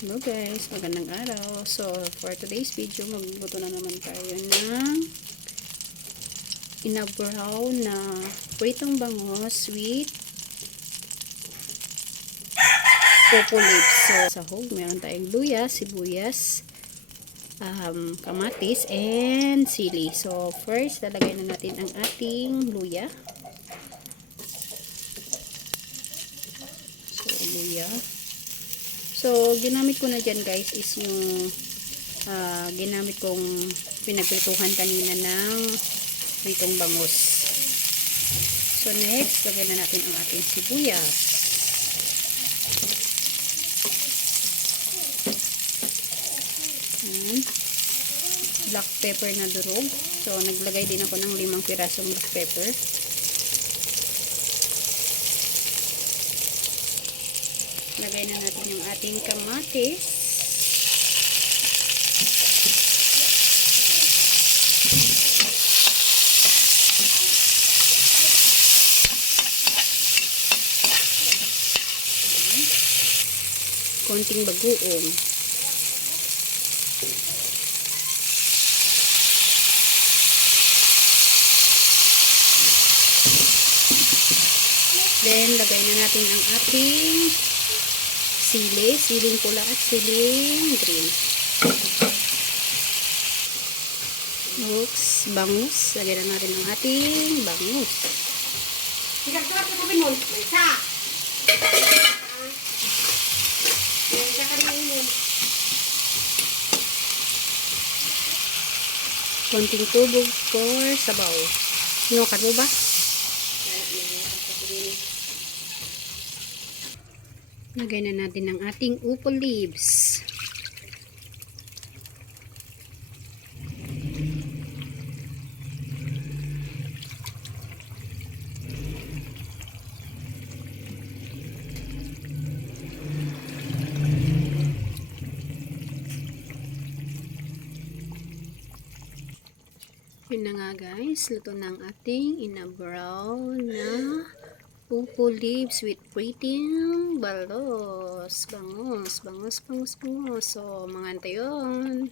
Hello guys, magandang araw. So, for today's video, magluto na naman tayo ng inabraw na pritong bangos with coco. So, sahog, meron tayong luya, sibuyas, um, kamatis, and sili. So, first, lalagay na natin ang ating luya. So, luya. So, ginamit ko na dyan guys is yung ah, ginamit kong pinagprituhan kanina ng pritong bangus. So, next, lagyan na natin ang ating sibuyas. Ayan. Black pepper na durog. So, naglagay din ako ng limang pirasong black pepper. Lagay na natin yung ating kamatis. Konting bagoong. Then, lagay na natin ang ating sili, siling pula at siling green. Oops, bangus. Lagyan na natin ang ating bangus. Konting tubog for sabaw. Sinukat mo ba? Lagay na natin ang ating upo leaves. Yun na nga guys, luto na ang ating inabraw na upo leaves with pretty balos. Bangos, bangos, bangos, bangos. So, mga antayon.